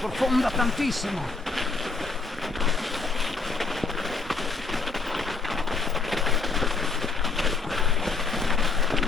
Sprofonda tantissimo.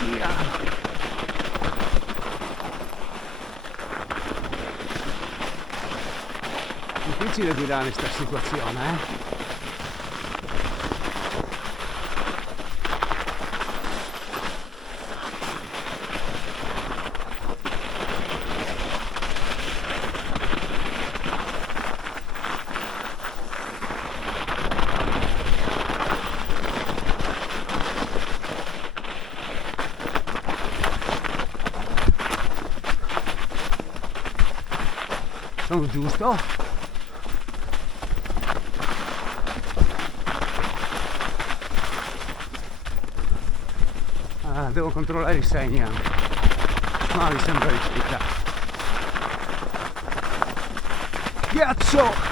Via. Difficile guidare in questa situazione, eh? Sono giusto? Devo controllare i segni anche. Ma mi sembra di spiegare. Ghiaccio!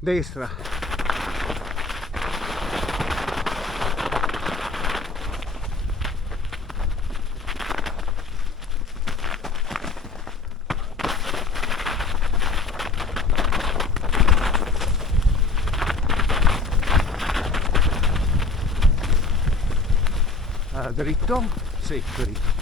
Destra. Dritto? Sì, dritto.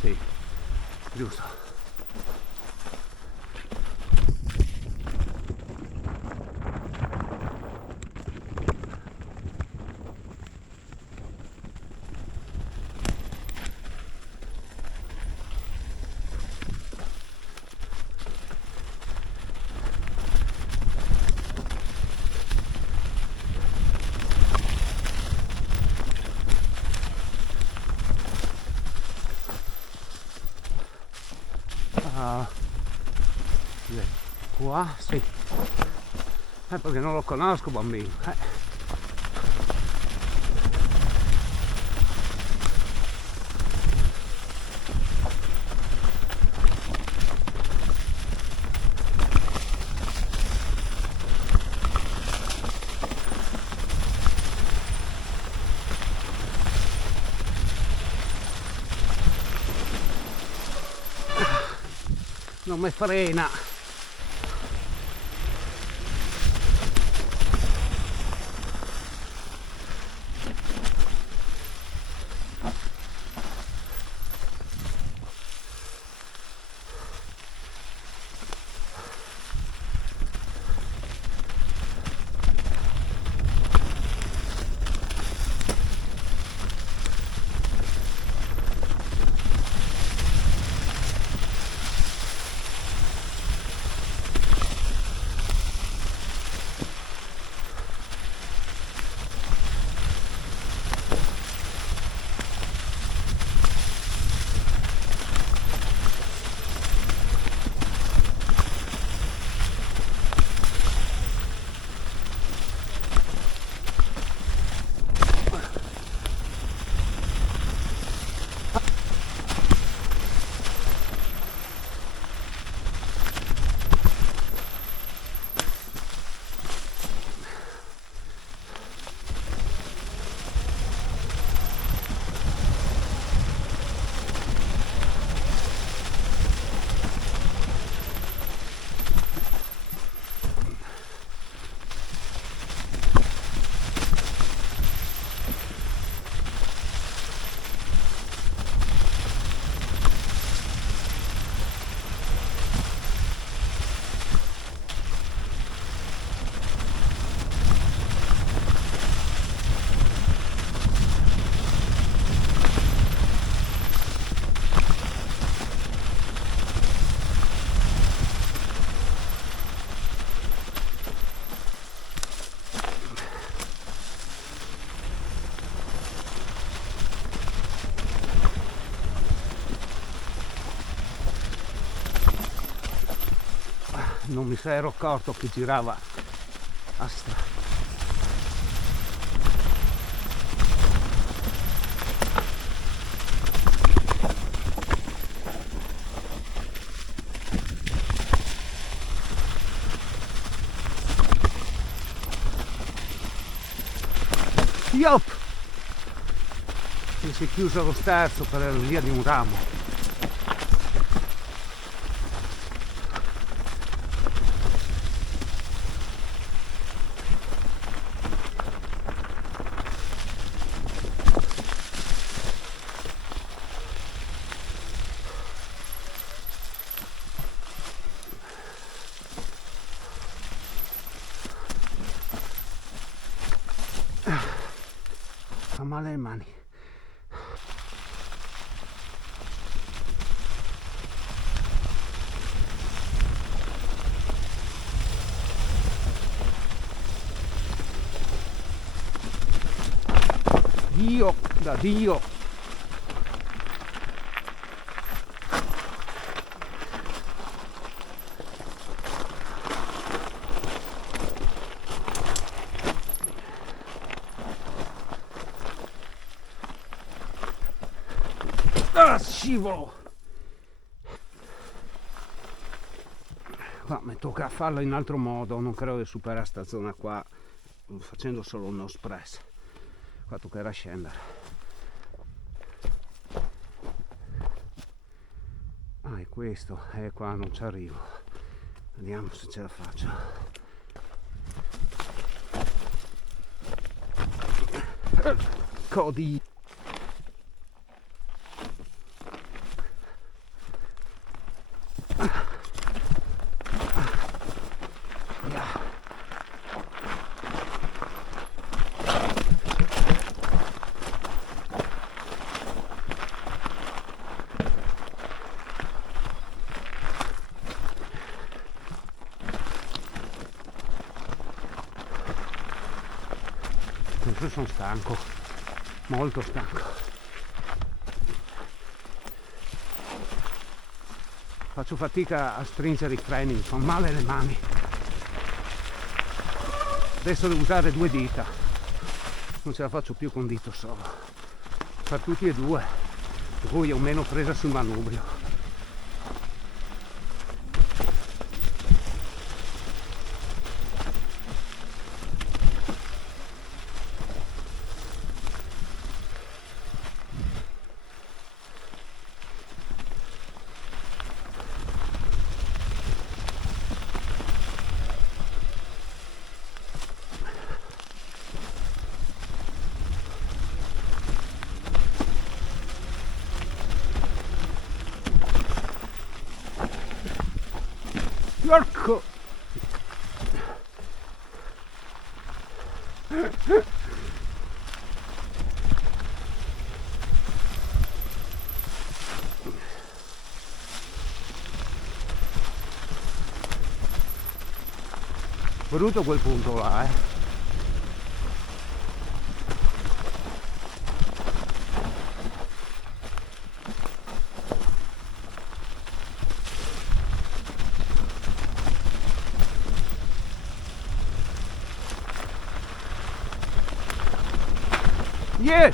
Sì, giusto. Qua, sì. Perché non lo conosco, bambino. Non mi frena. non mi ero accorto che girava a strada. Yop! E si è chiuso lo sterzo per via di un ramo. Fa male le mani. Dio, da Dio. Ah, scivolo! Qua mi tocca farlo in altro modo, non credo di superare sta zona qua facendo solo uno espress. Qua toccherà scendere. Ah, è questo, qua non ci arrivo. Vediamo se ce la faccio. Codi. Io sono stanco, molto stanco. Faccio fatica a stringere i freni, mi fanno male le mani. Adesso devo usare 2 dita, non ce la faccio più con un dito solo. Per tutti e 2, per cui ho meno presa sul manubrio. Porco! Brutto quel punto là, Yeah!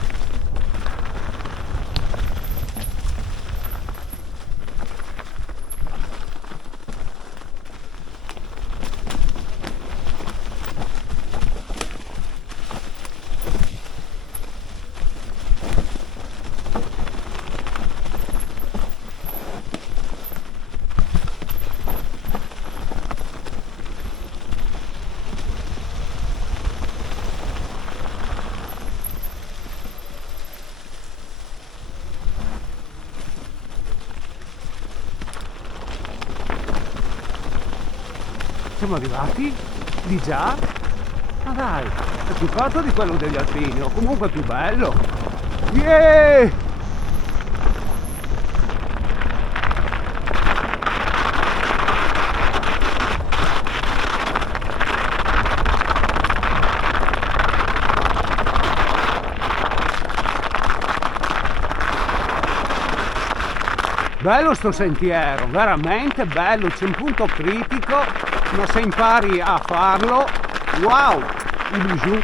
Siamo arrivati? Di già? Ma dai, è più corto di quello degli alpini, o comunque più bello. Yeah! Bello sto sentiero, veramente bello, c'è un punto critico, ma se impari a farlo, wow, il bijou.